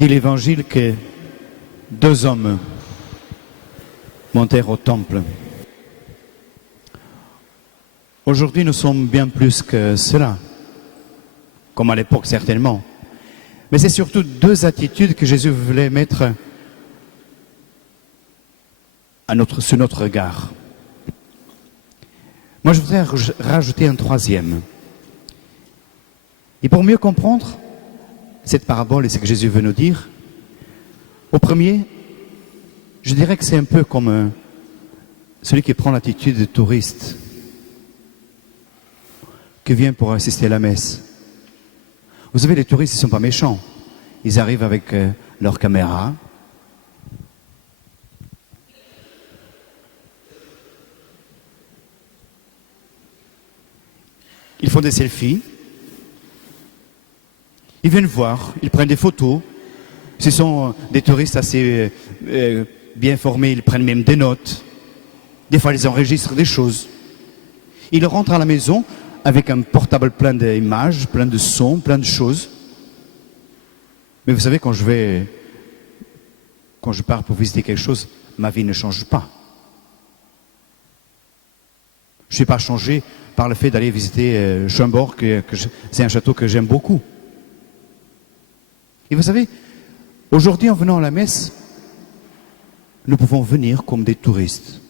Dit l'Évangile que 2 hommes montèrent au temple. Aujourd'hui, nous sommes bien plus que cela, comme à l'époque certainement. Mais c'est surtout 2 attitudes que Jésus voulait mettre sur notre regard. Moi, je voudrais rajouter un 3e. Et pour mieux comprendre cette parabole et ce que Jésus veut nous dire, au premier, je dirais que c'est un peu comme celui qui prend l'attitude de touriste, qui vient pour assister à la messe. Vous savez, les touristes, ils ne sont pas méchants. Ils arrivent avec leur caméra. Ils font des selfies. Ils viennent voir, ils prennent des photos. Ce sont des touristes assez bien formés, ils prennent même des notes. Des fois, ils enregistrent des choses. Ils rentrent à la maison avec un portable plein d'images, plein de sons, plein de choses. Mais vous savez, quand je pars pour visiter quelque chose, ma vie ne change pas. Je ne suis pas changé par le fait d'aller visiter Chambord, c'est un château que j'aime beaucoup. Et vous savez, aujourd'hui, en venant à la messe, nous pouvons venir comme des touristes.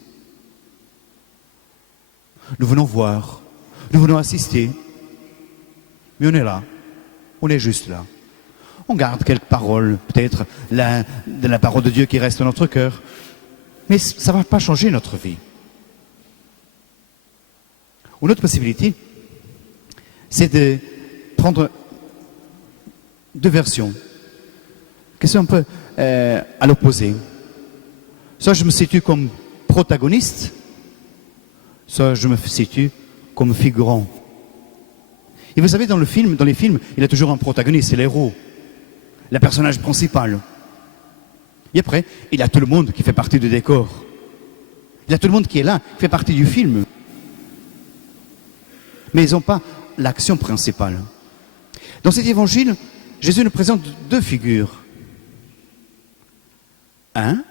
Nous venons voir, nous venons assister, mais on est là, on est juste là. On garde quelques paroles, peut-être de la parole de Dieu qui reste dans notre cœur, mais ça ne va pas changer notre vie. Une autre possibilité, c'est de prendre 2 versions, qui sont un peu à l'opposé. Soit je me situe comme protagoniste, soit je me situe comme figurant. Et vous savez, dans les films, il y a toujours un protagoniste, c'est l'héros, le personnage principal. Et après, il y a tout le monde qui fait partie du décor. Il y a tout le monde qui est là, qui fait partie du film. Mais ils n'ont pas l'action principale. Dans cet évangile, Jésus nous présente 2 figures. Un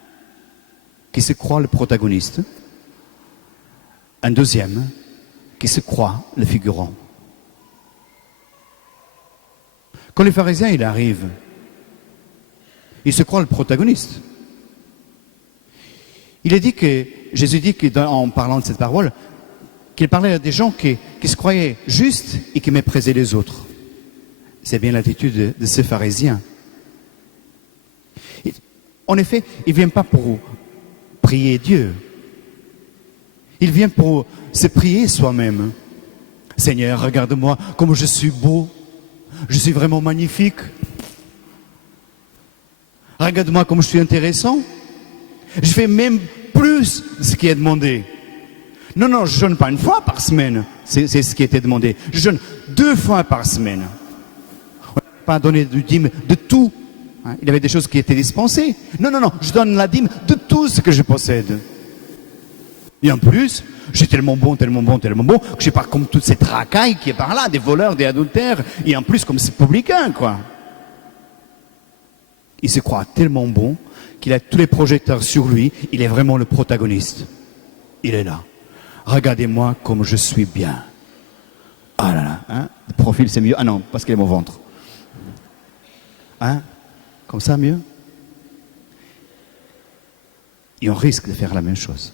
qui se croit le protagoniste, un deuxième qui se croit le figurant. Quand les pharisiens il arrivent, ils se croient le protagoniste. Jésus dit en parlant de cette parole, qu'il parlait à des gens qui se croyaient justes et qui méprisaient les autres. C'est bien l'attitude de ces pharisiens. En effet, ils ne viennent pas pour prier Dieu. Ils viennent pour se prier soi-même. Seigneur, regarde-moi comme je suis beau. Je suis vraiment magnifique. Regarde-moi comme je suis intéressant. Je fais même plus de ce qui est demandé. Non, je jeûne pas 1 fois par semaine. C'est ce qui était demandé. Je jeûne 2 fois par semaine. On n'a pas donné de dîme de tout. Il y avait des choses qui étaient dispensées. Non, je donne la dîme de tout ce que je possède. Et en plus, j'ai tellement bon, que je suis pas comme toute cette racaille qui est par là, des voleurs, des adultères, et en plus comme ces publicains, quoi. Il se croit tellement bon qu'il a tous les projecteurs sur lui, il est vraiment le protagoniste. Il est là. Regardez-moi comme je suis bien. Ah là là, hein? Le profil c'est mieux. Ah non, parce qu'il est mon ventre. Hein? Comme ça, mieux. Et on risque de faire la même chose.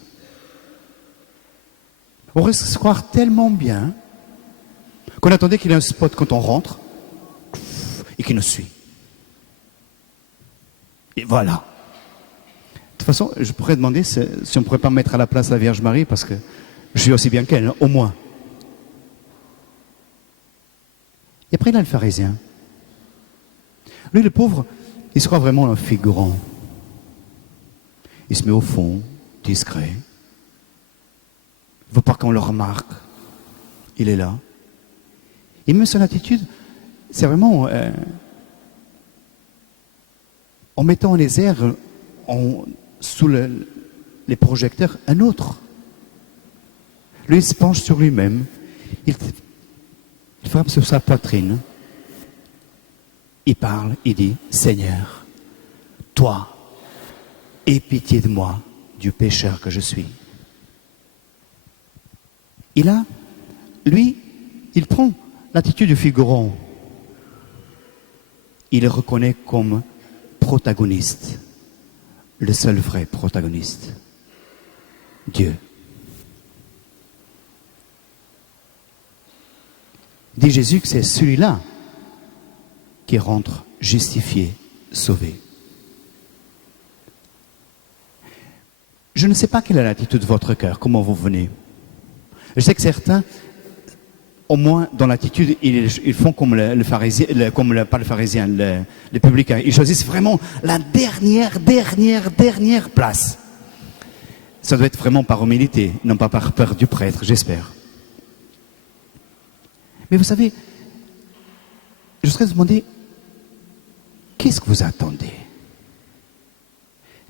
On risque de se croire tellement bien qu'on attendait qu'il y ait un spot quand on rentre et qu'il nous suit. Et voilà. De toute façon, je pourrais demander si on ne pourrait pas me mettre à la place de la Vierge Marie parce que je suis aussi bien qu'elle, au moins. Et après, il y a le pharisien. Lui, le pauvre, il se croit vraiment un figurant. Il se met au fond, discret. Il ne veut pas qu'on le remarque. Il est là. Et même son attitude, c'est vraiment en mettant en exergue, sous les projecteurs, un autre. Lui, il se penche sur lui-même. Il frappe sur sa poitrine. Il parle, il dit, Seigneur, toi, aie pitié de moi, du pécheur que je suis. Et là, lui, il prend l'attitude du figurant. Il le reconnaît comme protagoniste, le seul vrai protagoniste, Dieu. Dit Jésus que c'est celui-là qui rentre justifié, sauvé. Je ne sais pas quelle est l'attitude de votre cœur, comment vous venez. Je sais que certains, au moins dans l'attitude, ils font comme le pharisien, pas le pharisien, le publicain. Ils choisissent vraiment la dernière place. Ça doit être vraiment par humilité, non pas par peur du prêtre, j'espère. Mais vous savez, je voudrais vous demander, qu'est-ce que vous attendez?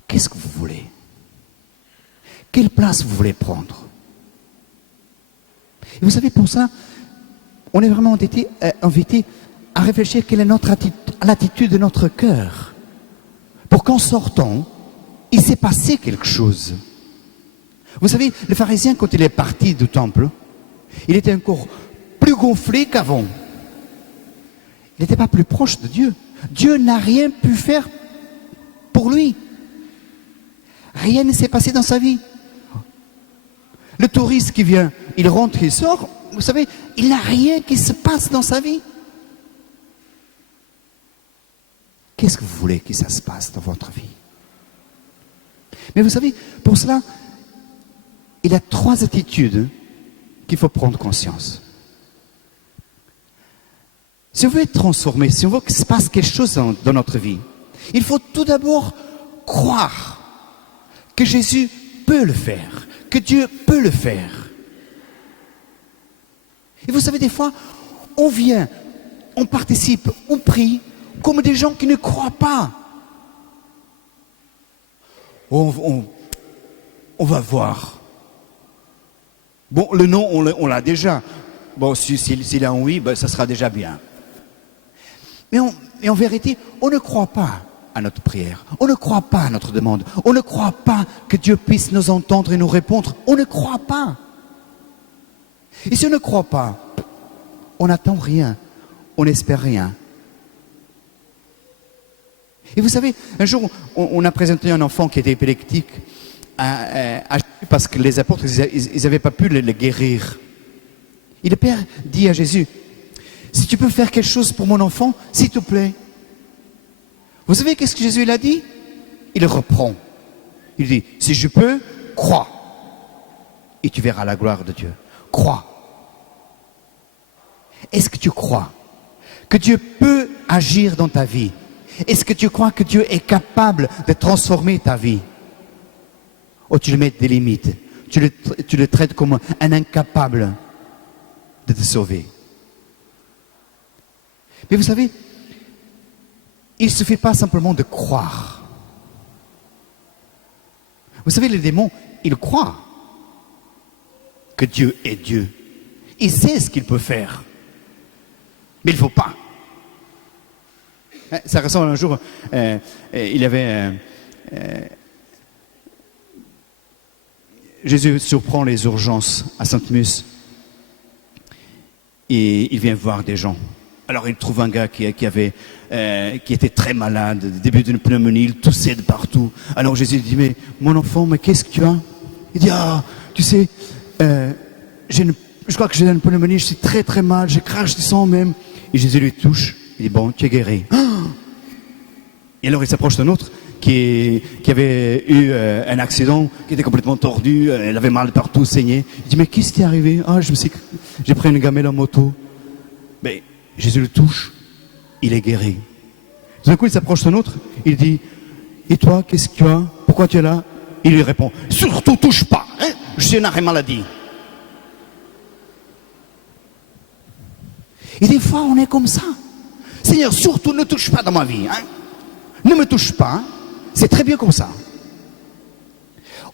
Qu'est-ce que vous voulez? Quelle place vous voulez prendre? Et vous savez, pour ça, on est vraiment invité à réfléchir quelle est l'attitude de notre cœur. Pour qu'en sortant, il s'est passé quelque chose. Vous savez, le pharisien, quand il est parti du temple, il était encore plus gonflé qu'avant. Il n'était pas plus proche de Dieu. Dieu n'a rien pu faire pour lui. Rien ne s'est passé dans sa vie. Le touriste qui vient, il rentre, il sort, vous savez, il n'a rien qui se passe dans sa vie. Qu'est-ce que vous voulez que ça se passe dans votre vie? Mais vous savez, pour cela, il y a 3 attitudes qu'il faut prendre conscience. Si on veut être transformé, si on veut qu'il se passe quelque chose dans notre vie, il faut tout d'abord croire que Jésus peut le faire, que Dieu peut le faire. Et vous savez, des fois, on vient, on participe, on prie, comme des gens qui ne croient pas. On va voir. Bon, le non, on l'a déjà. Bon, s'il a un oui, ben, ça sera déjà bien. Mais en vérité, on ne croit pas à notre prière. On ne croit pas à notre demande. On ne croit pas que Dieu puisse nous entendre et nous répondre. On ne croit pas. Et si on ne croit pas, on n'attend rien. On n'espère rien. Et vous savez, un jour, on a présenté un enfant qui était épileptique à Jésus parce que les apôtres, ils n'avaient pas pu le guérir. Et le Père dit à Jésus, si tu peux faire quelque chose pour mon enfant, s'il te plaît. Vous savez qu'est-ce que Jésus il a dit? Il reprend. Il dit, si je peux, crois. Et tu verras la gloire de Dieu. Crois. Est-ce que tu crois que Dieu peut agir dans ta vie? Est-ce que tu crois que Dieu est capable de transformer ta vie? Ou tu lui mets des limites? Tu le traites comme un incapable de te sauver? Mais vous savez, il ne suffit pas simplement de croire. Vous savez, les démons, ils croient que Dieu est Dieu. Il sait ce qu'il peut faire. Mais il ne faut pas. Ça ressemble un jour, il y avait... Jésus surprend les urgences à Sainte-Mus. Et il vient voir des gens. Alors il trouve un gars qui était très malade, début d'une pneumonie, il toussait de partout. Alors Jésus dit, mais mon enfant, mais qu'est-ce que tu as? Il dit, ah, tu sais, je crois que j'ai une pneumonie, je suis très très mal, je crache du sang même. Et Jésus lui touche, il dit, bon, tu es guéri. Et alors il s'approche d'un autre qui avait eu un accident, qui était complètement tordu, il avait mal partout, saignait. Il dit, mais qu'est-ce qui est arrivé? Ah, j'ai pris une gamelle en moto. Mais Jésus le touche, il est guéri. D'un coup, il s'approche d'un autre, il dit, et toi, qu'est-ce que tu as? Pourquoi tu es là? Il lui répond, surtout touche pas, hein? Je suis un arrêt maladie. Et des fois, on est comme ça. Seigneur, surtout ne touche pas dans ma vie. Hein? Ne me touche pas. Hein? C'est très bien comme ça.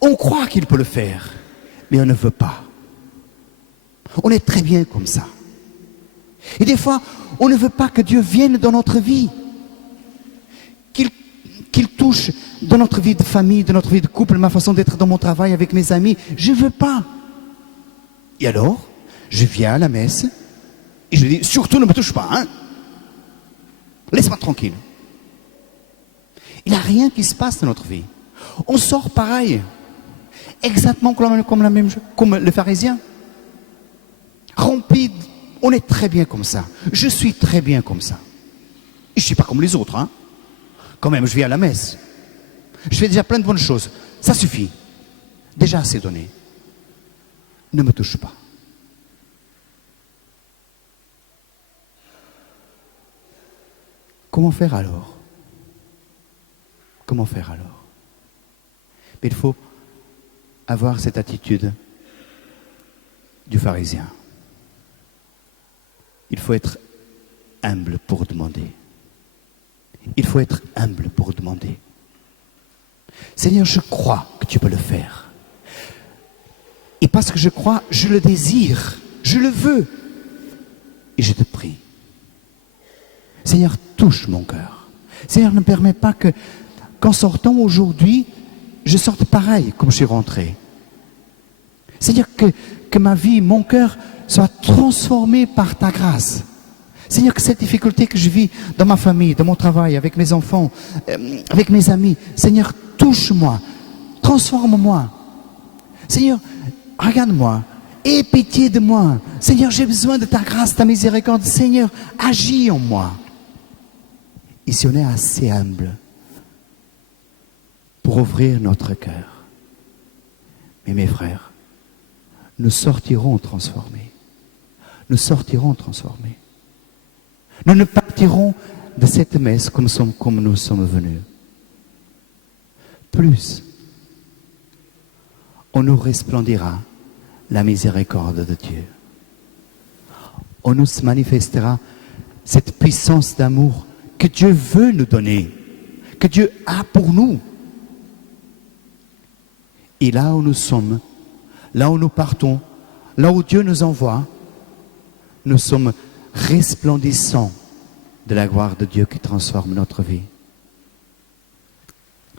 On croit qu'il peut le faire, mais on ne veut pas. On est très bien comme ça. Et des fois, on ne veut pas que Dieu vienne dans notre vie. Qu'il touche touche dans notre vie de famille, dans notre vie de couple, ma façon d'être dans mon travail, avec mes amis. Je ne veux pas. Et alors, je viens à la messe et je dis, surtout ne me touche pas, hein. Laisse-moi tranquille. Il n'y a rien qui se passe dans notre vie. On sort pareil, exactement comme le pharisien. Rempli, on est très bien comme ça. Je suis très bien comme ça. Je ne suis pas comme les autres, hein. Quand même, je viens à la messe. Je fais déjà plein de bonnes choses. Ça suffit. Déjà assez donné. Ne me touche pas. Comment faire alors? Comment faire alors? Mais il faut avoir cette attitude du pharisien. Il faut être humble pour demander. Il faut être humble pour demander. Seigneur, je crois que tu peux le faire. Et parce que je crois, je le désire, je le veux. Et je te prie. Seigneur, touche mon cœur. Seigneur, ne permets pas qu'en sortant aujourd'hui, je sorte pareil comme je suis rentré. Seigneur, que ma vie, mon cœur soit transformé par ta grâce. Seigneur, que cette difficulté que je vis dans ma famille, dans mon travail, avec mes enfants, avec mes amis, Seigneur, touche-moi, transforme-moi. Seigneur, regarde-moi, aie pitié de moi. Seigneur, j'ai besoin de ta grâce, ta miséricorde. Seigneur, agis en moi. Et si on est assez humble pour ouvrir notre cœur, mais mes frères, nous sortirons transformés. Nous sortirons transformés. Nous ne partirons de cette messe comme nous sommes venus. Plus, on nous resplendira la miséricorde de Dieu. On nous manifestera cette puissance d'amour que Dieu veut nous donner, que Dieu a pour nous. Et là où nous sommes, là où nous partons, là où Dieu nous envoie, nous sommes resplendissants de la gloire de Dieu qui transforme notre vie.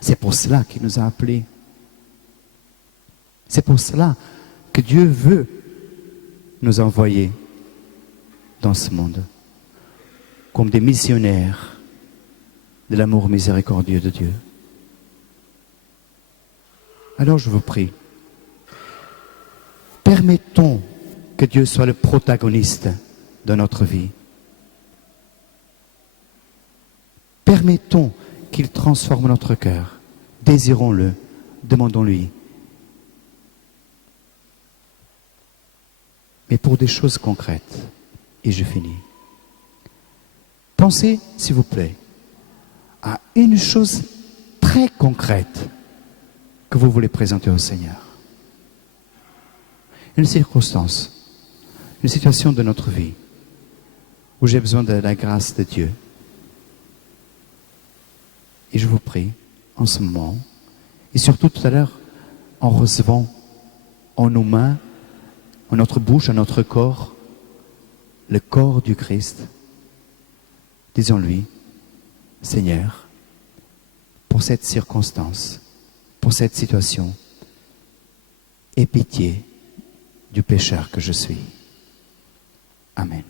C'est pour cela qu'il nous a appelés. C'est pour cela que Dieu veut nous envoyer dans ce monde comme des missionnaires de l'amour miséricordieux de Dieu. Alors je vous prie, permettons que Dieu soit le protagoniste de notre vie. Permettons qu'il transforme notre cœur. Désirons-le, demandons-lui. Mais pour des choses concrètes, et je finis. Pensez, s'il vous plaît, à une chose très concrète que vous voulez présenter au Seigneur. Une circonstance, une situation de notre vie où j'ai besoin de la grâce de Dieu. Et je vous prie, en ce moment, et surtout tout à l'heure, en recevant en nos mains, en notre bouche, en notre corps, le corps du Christ, disons-lui, Seigneur, pour cette circonstance, pour cette situation, aie pitié du pécheur que je suis. Amen.